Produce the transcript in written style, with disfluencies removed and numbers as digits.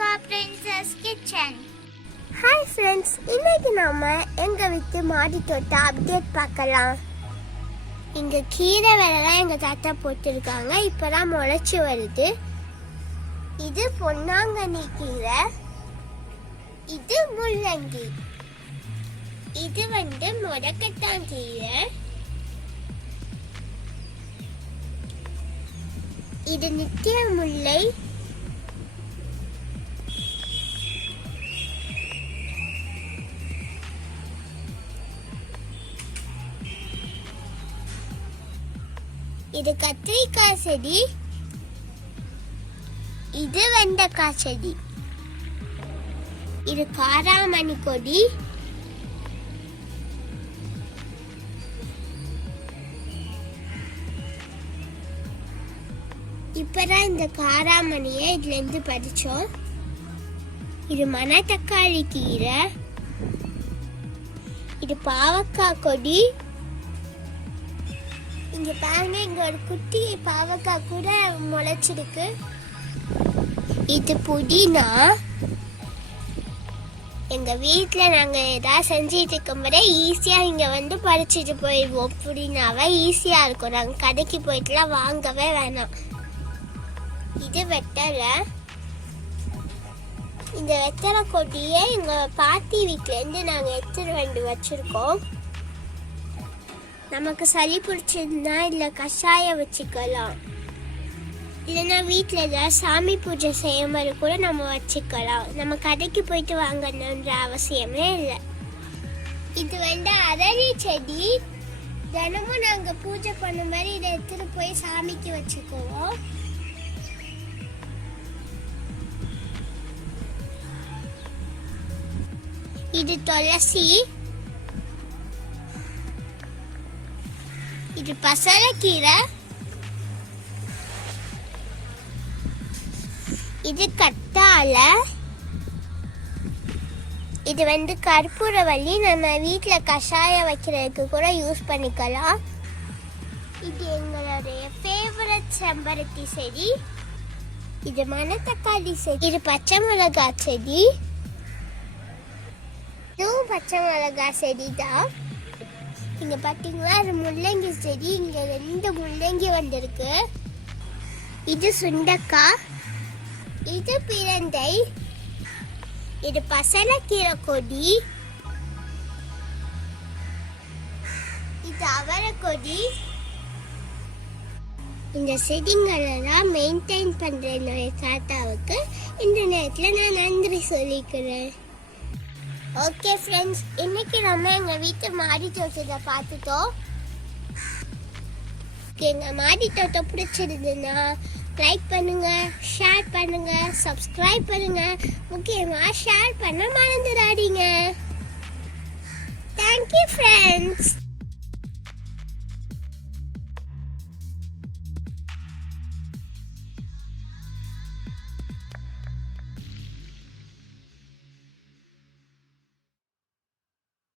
Tanishka Princess Kitchen. Hi friends, இன்னைக்கு நாம எங்க வீட்டு மாடி தோட்ட அப்டேட் பார்க்கலாம். இங்க கீரை வேலைலாம் எங்க தாத்தா போட்டிருக்காங்க. இப்பதான் முளைச்சு வருது. இது பொன்னாங்கண்ணி கீரை, இது முள்ளங்கி, இது முடக்கத்தான் கீரை, இது நித்திய முல்லை, இது கத்திரிக்காய் செடி, இது வெண்டைக்காய் செடி, இது காராமணி கொடி, இப்பதான் இந்த காராமணியை இதுல இருந்து பறிச்சோம். இது மணத்தக்காளி கீரை, இது பாவக்காய் கொடி. இங்க பாருங்க, இங்க ஒரு குட்டி பாவக்காய் கூட முளைச்சிருக்கு. இது புதினா. எங்க வீட்டுல நாங்க ஏதாவது செஞ்சிட்டு இருக்கும் போதே ஈஸியா இங்க பறிச்சுட்டு போயிடுவோம். புதினாவை ஈஸியா இருக்கும், நாங்க கடைக்கு போயிட்டுலாம் வாங்கவே வேணாம். இது வெத்தலை. இந்த வெத்தலை கொடியை எங்க பாட்டி வீட்டுல இருந்து நாங்க எடுத்துட்டு வச்சிருக்கோம். நமக்கு சளி பிடிச்சிருந்தா இல்ல கஷாயம் வச்சுக்கலாம், இல்லைன்னா வீட்டில் ஏதாவது சாமி பூஜை செய்யும் போது கூட நம்ம வச்சுக்கலாம். நம்ம கடைக்கு போயிட்டு வாங்கணுன்ற அவசியமே இல்லை. இது அரளி செடி. தினமும் நாங்கள் பூஜை பண்ண மாதிரி இதை எடுத்துட்டு போய் சாமிக்கு வச்சுக்குவோம். இது துளசி, இது பசலைக்கீரை, இது கத்தாழை, இது கற்பூரவள்ளி. நம்ம வீட்டில் கஷாயம் வைக்கிறதுக்கு கூட யூஸ் பண்ணிக்கலாம். இது எங்களுடைய ஃபேவரட் செம்பருத்தி செடி. இது மணத்தக்காளி செடி, இது பச்சை மிளகாய் செடி, இதுவும் பச்சை மிளகாய் செடி தான். இங்க பாத்தீங்களா, அது முள்ளங்கி செடி. இங்க 2 முள்ளங்கி வந்திருக்கு. இது சுண்டக்காய், இது பிரண்டை, இது பசலைக்கீரை கொடி, இது அவரை கொடி. இந்த செடிங்களெல்லாம் மெயின்டைன் பண்ற என்னுடைய தாத்தாவுக்கு இந்த நேரத்தில் நான் நன்றி சொல்லிக்கிறேன். ஓகே ஃப்ரெண்ட்ஸ், இன்னைக்கு நம்ம எங்க வீட்டு மாடி தோட்டத்தை பார்த்துட்டோம். எங்க மாடி தோட்டம் பிடிச்சிருந்ததுன்னா லைக் பண்ணுங்க, ஷேர் பண்ணுங்க, சப்ஸ்கிரைப் பண்ணுங்க. முக்கியமா ஷேர் பண்ண மறந்துடாதீங்க. Thank you friends.